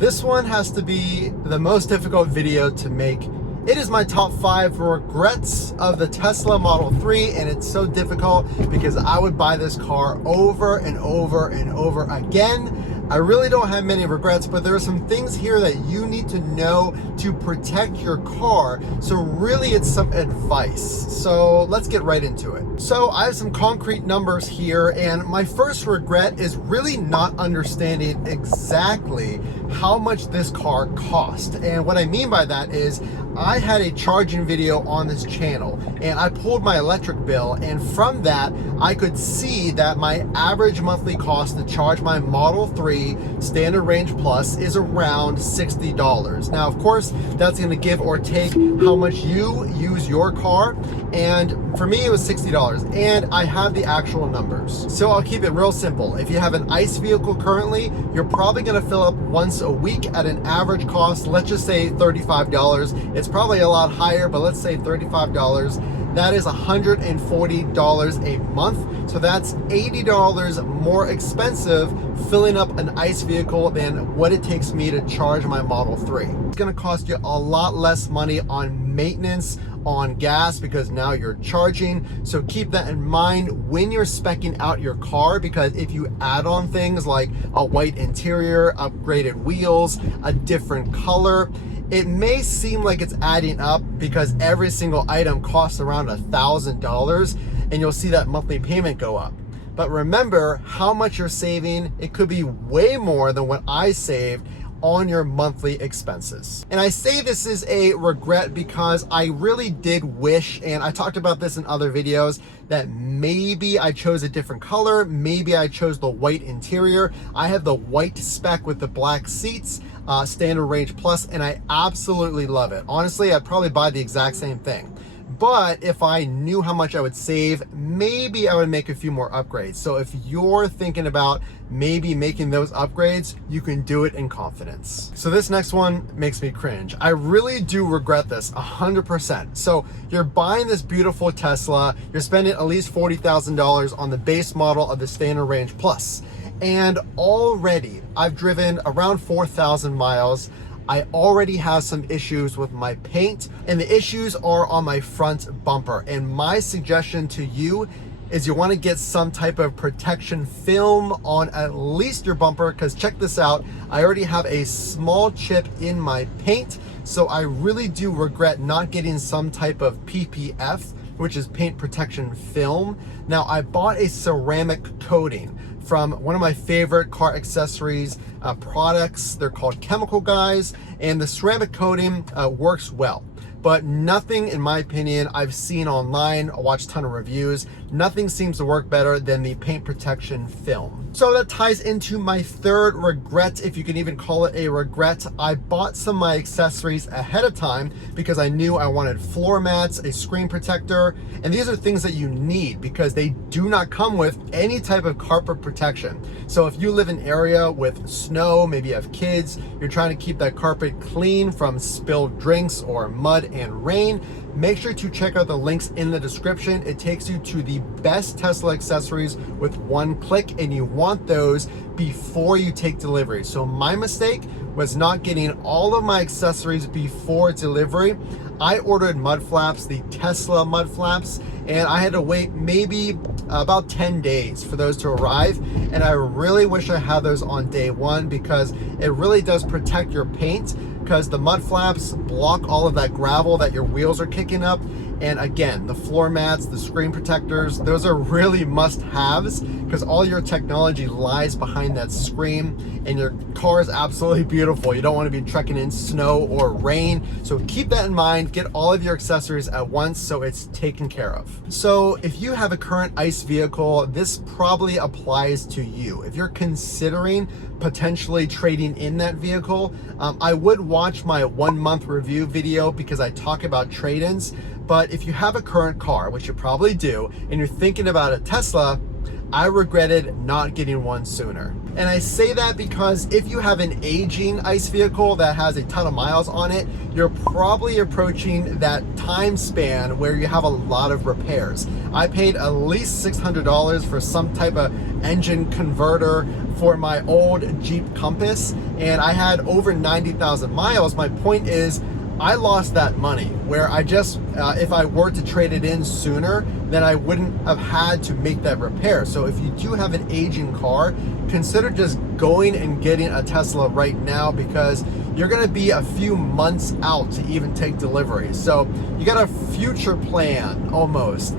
This one has to be the most difficult video to make. It is my top 5 regrets of the Tesla Model 3, and it's so difficult because I would buy this car over and over and over again. I really don't have many regrets, but there are some things here that you need to know to protect your car. So really it's some advice. So let's get right into it. So I have some concrete numbers here, and my first regret is really not understanding exactly how much this car cost. And what I mean by that is I had a charging video on this channel and I pulled my electric bill, and from that I could see that my average monthly cost to charge my Model 3 Standard Range Plus is around $60. Now of course that's going to give or take how much you use your car, and for me it was $60, and I have the actual numbers. So I'll keep it real simple. If you have an ICE vehicle currently, you're probably going to fill up once a week at an average cost, let's just say $35. It's probably a lot higher, but let's say $35. That is $140 a month. So that's $80 more expensive filling up an ICE vehicle than what it takes me to charge my Model 3. It's gonna cost you a lot less money on maintenance, on gas, because now you're charging. So keep that in mind when you're speccing out your car, because if you add on things like a white interior, upgraded wheels, a different color, it may seem like it's adding up because every single item costs around $1,000, and you'll see that monthly payment go up. But remember how much you're saving. It could be way more than what I saved on your monthly expenses. And I say this is a regret because I really did wish, and I talked about this in other videos, that maybe I chose a different color, maybe I chose the white interior. I have the white spec with the black seats, Standard Range Plus, and I absolutely love it. Honestly, I'd probably buy the exact same thing. But if I knew how much I would save, maybe I would make a few more upgrades. So if you're thinking about maybe making those upgrades, you can do it in confidence. So this next one makes me cringe. I really do regret this 100%. So you're buying this beautiful Tesla, you're spending at least $40,000 on the base model of the Standard Range Plus. And already I've driven around 4,000 miles. I already have some issues with my paint, and the issues are on my front bumper. And my suggestion to you is you want to get some type of protection film on at least your bumper, because check this out, I already have a small chip in my paint. So I really do regret not getting some type of PPF, which is paint protection film. Now I bought a ceramic coating from one of my favorite car accessories products. They're called Chemical Guys, and the ceramic coating works well. But nothing, in my opinion, I've seen online, I watched a ton of reviews, nothing seems to work better than the paint protection film. So that ties into my third regret, if you can even call it a regret. I bought some of my accessories ahead of time because I knew I wanted floor mats, a screen protector, and these are things that you need because they do not come with any type of carpet protection. So if you live in an area with snow, maybe you have kids, you're trying to keep that carpet clean from spilled drinks or mud and rain, make sure to check out the links in the description. It takes you to the best Tesla accessories with one click, and you want those before you take delivery. So my mistake was not getting all of my accessories before delivery. I ordered mud flaps, the Tesla mud flaps, and I had to wait maybe about 10 days for those to arrive. And I really wish I had those on day one, because it really does protect your paint, because the mud flaps block all of that gravel that your wheels are kicking up. And again, the floor mats, the screen protectors, those are really must-haves, because all your technology lies behind that screen, and your car is absolutely beautiful. You don't want to be trekking in snow or rain. So keep that in mind, get all of your accessories at once so it's taken care of. So if you have a current ICE vehicle, this probably applies to you. If you're considering potentially trading in that vehicle, I would watch my 1 month review video because I talk about trade-ins. But if you have a current car, which you probably do, and you're thinking about a Tesla, I regretted not getting one sooner. And I say that because if you have an aging ICE vehicle that has a ton of miles on it, you're probably approaching that time span where you have a lot of repairs. I paid at least $600 for some type of engine converter for my old Jeep Compass, and I had over 90,000 miles. My point is, I lost that money where I just, if I were to trade it in sooner, then I wouldn't have had to make that repair. So if you do have an aging car, consider just going and getting a Tesla right now, because you're gonna be a few months out to even take delivery. So you got a future plan almost.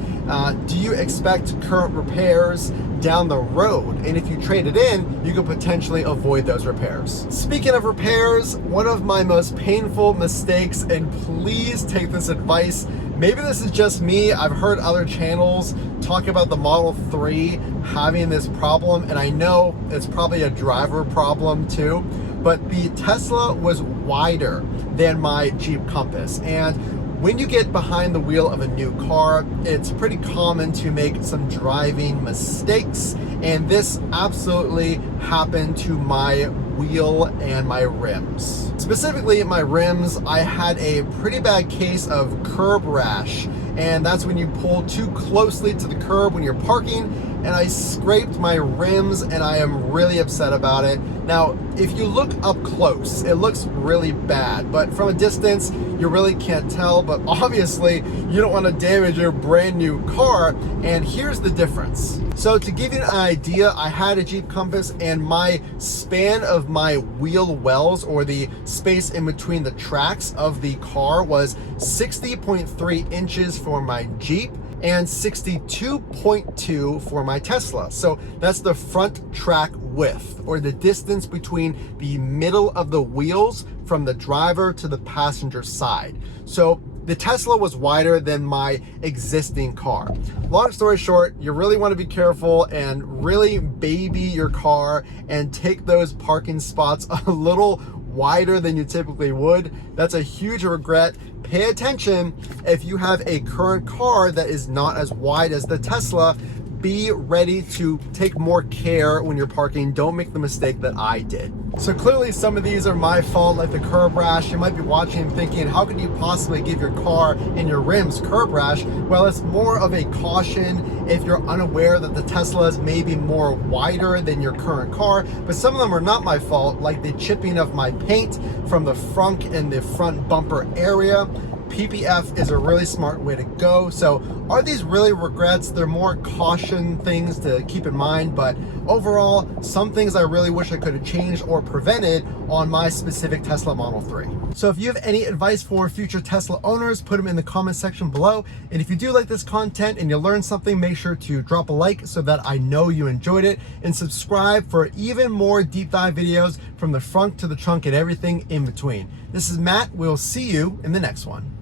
Do you expect current repairs down the road? And if you trade it in, you could potentially avoid those repairs. Speaking of repairs, one of my most painful mistakes, and please take this advice, maybe this is just me, I've heard other channels talk about the Model 3 having this problem, and I know it's probably a driver problem too, but the Tesla was wider than my Jeep Compass. And when you get behind the wheel of a new car, it's pretty common to make some driving mistakes, and this absolutely happened to my wheel and my rims. Specifically, my rims, I had a pretty bad case of curb rash, and that's when you pull too closely to the curb when you're parking, and I scraped my rims, and I am really upset about it. Now, if you look up close, it looks really bad, but from a distance, you really can't tell. But obviously, you don't want to damage your brand new car, and here's the difference. So to give you an idea, I had a Jeep Compass, and my span of my wheel wells, or the space in between the tracks of the car, was 60.3 inches for my Jeep and 62.2 for my Tesla. So that's the front track width, or the distance between the middle of the wheels from the driver to the passenger side. So the Tesla was wider than my existing car. Long story short, you really want to be careful and really baby your car and take those parking spots a little wider than you typically would. That's a huge regret. Pay attention if you have a current car that is not as wide as the Tesla. Be ready to take more care when you're parking. Don't make the mistake that I did. So clearly some of these are my fault, like the curb rash. You might be watching and thinking, how could you possibly give your car and your rims curb rash? Well, it's more of a caution if you're unaware that the Teslas may be more wider than your current car, but some of them are not my fault, like the chipping of my paint from the front and the front bumper area. PPF is a really smart way to go. So are these really regrets? They're more caution things to keep in mind, but overall, some things I really wish I could have changed or prevented on my specific Tesla Model 3. So if you have any advice for future Tesla owners, put them in the comment section below. And if you do like this content and you learned something, make sure to drop a like so that I know you enjoyed it, and subscribe for even more deep dive videos from the front to the trunk and everything in between. This is Matt. We'll see you in the next one.